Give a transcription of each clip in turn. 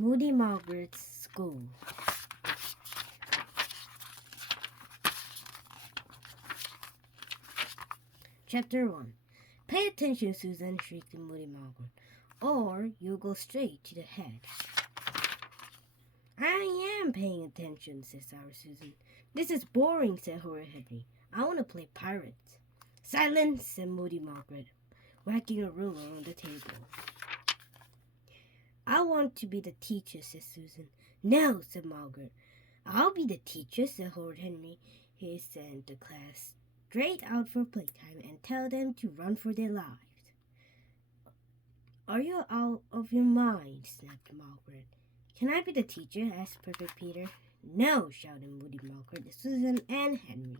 Moody Margaret's School. Chapter 1. Pay attention, Susan, shrieked Moody Margaret, or you'll go straight to the head. I am paying attention, said Sour Susan. This is boring, said Horrid Henry. I want to play pirates. Silence, said Moody Margaret, whacking a ruler on the table. I want to be the teacher, said Susan. No, said Margaret. I'll be the teacher, said Horrid Henry. He sent the class straight out for playtime and tell them to run for their lives. Are you out of your mind? Snapped Margaret. Can I be the teacher? Asked Perfect Peter. No, shouted Moody Margaret, Susan, and Henry.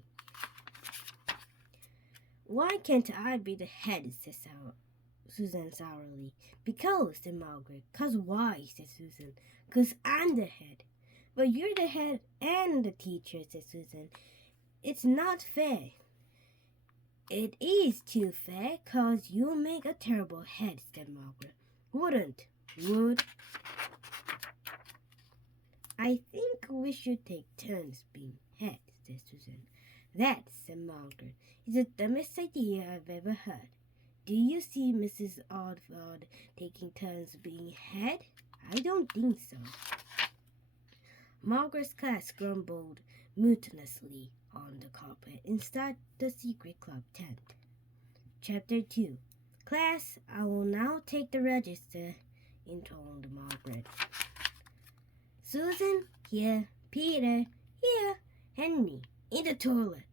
Why can't I be the head? Said Susan sourly. Because, said Margaret. 'Cause why? Said Susan. 'Cause I'm the head. But you're the head and the teacher, said Susan. It's not fair. It is too fair, 'cause you'll make a terrible head, said Margaret. Wouldn't, would? I think we should take turns being head, said Susan. That, said Margaret, is the dumbest idea I've ever heard. Do you see Mrs. Oddford taking turns being head? I don't think so. Margaret's class grumbled mutinously on the carpet inside the secret club tent. Chapter 2. Class, I will now take the register, intoned Margaret. Susan, here. Peter, here. Henry, in the toilet.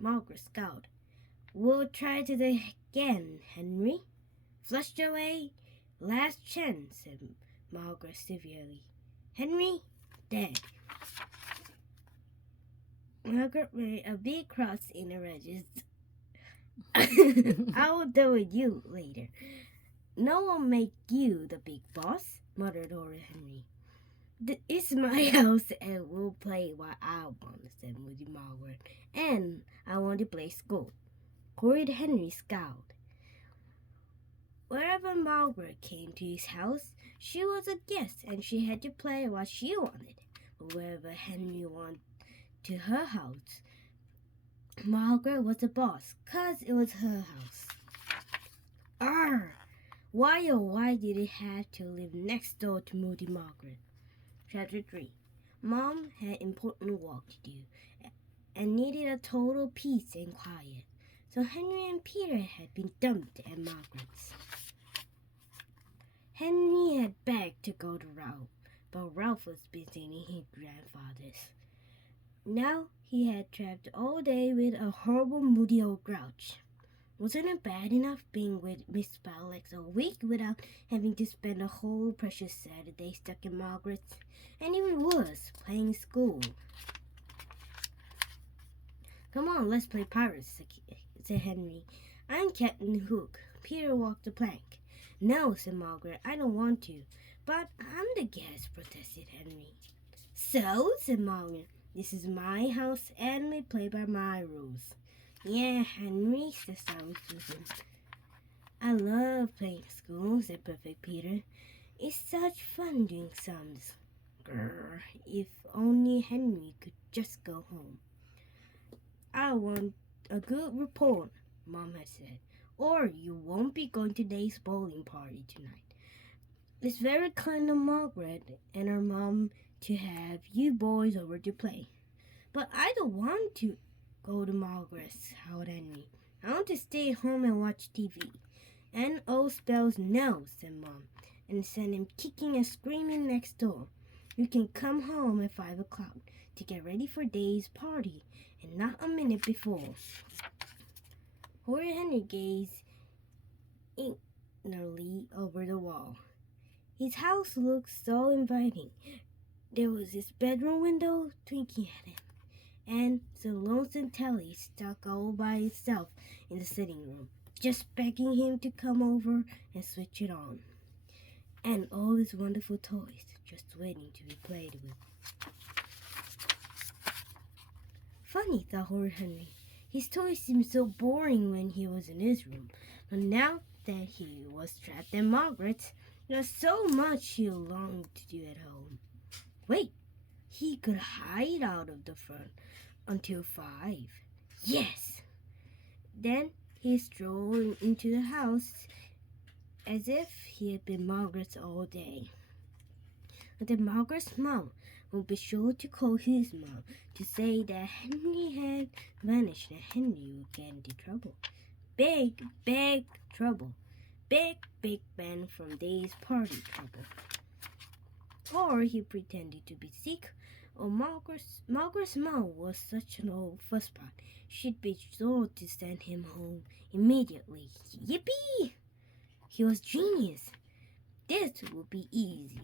Margaret scowled. We'll try it again, Henry. Flushed away. Last chance, said Margaret severely. Henry, dead. Margaret made a big cross in the register. I will deal with you later. No one make you the big boss, muttered Horrid Henry. It's my house and we'll play what I want, said Moody Margaret. And I want to play school. Horrid Henry scowled. Wherever Margaret came to his house, she was a guest and she had to play what she wanted. But wherever Henry went to her house, Margaret was the boss, 'cause it was her house. Arr! Why oh why did it have to live next door to Moody Margaret? Chapter 3. Mom had important work to do and needed a total peace and quiet. So Henry and Peter had been dumped at Margaret's. Henry had begged to go to Ralph, but Ralph was busy in his grandfather's. Now he had trapped all day with a horrible moody old grouch. Wasn't it bad enough being with Miss Spowlex a week without having to spend a whole precious Saturday stuck in Margaret's? And even worse, playing school. Come on, let's play pirates, said Henry. I'm Captain Hook. Peter walked the plank. No, said Margaret, I don't want to. But I'm the guest, protested Henry. So, said Margaret, this is my house and we play by my rules. Yeah, Henry, said Sour Susan. I love playing school, said Perfect Peter. It's such fun doing sums. Grr, if only Henry could just go home. I want a good report, Mom had said, or you won't be going to Dave's bowling party tonight. It's very kind of Margaret and her mom to have you boys over to play. But I don't want to go to Margaret's, howled Henry. I want to stay home and watch TV. And old spells no, said Mom, and send him kicking and screaming next door. You can come home at 5 o'clock to get ready for Dave's party, and not a minute before. Horrid Henry gazed ignorantly over the wall. His house looked so inviting. There was his bedroom window twinkling at him, and the lonesome telly stuck all by itself in the sitting room, just begging him to come over and switch it on. And all his wonderful toys just waiting to be played with. Funny, thought Horrid Henry. His toys seemed so boring when he was in his room, but now that he was trapped at Margaret's, There's so much he longed to do at home. Wait, he could hide out of the front until 5. Yes! Then he strolled into the house as if he had been Margaret's all day. And then Margaret's mom would be sure to call his mom to say that Henry had vanished and Henry would get into trouble. Big, big trouble. Big, big Ben from Day's party trouble. Or he pretended to be sick, or Margaret's mom was such an old fusspot, she'd be sure to send him home immediately. Yippee! He was genius. This would be easy.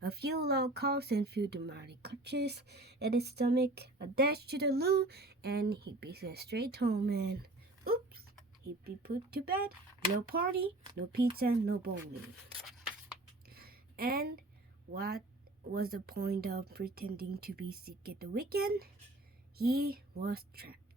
A few loud coughs and few dramatic clutches at his stomach, a dash to the loo, and he'd be sent straight home and oops, he'd be put to bed. No party, no pizza, no bowling. And what was the point of pretending to be sick at the weekend? He was trapped.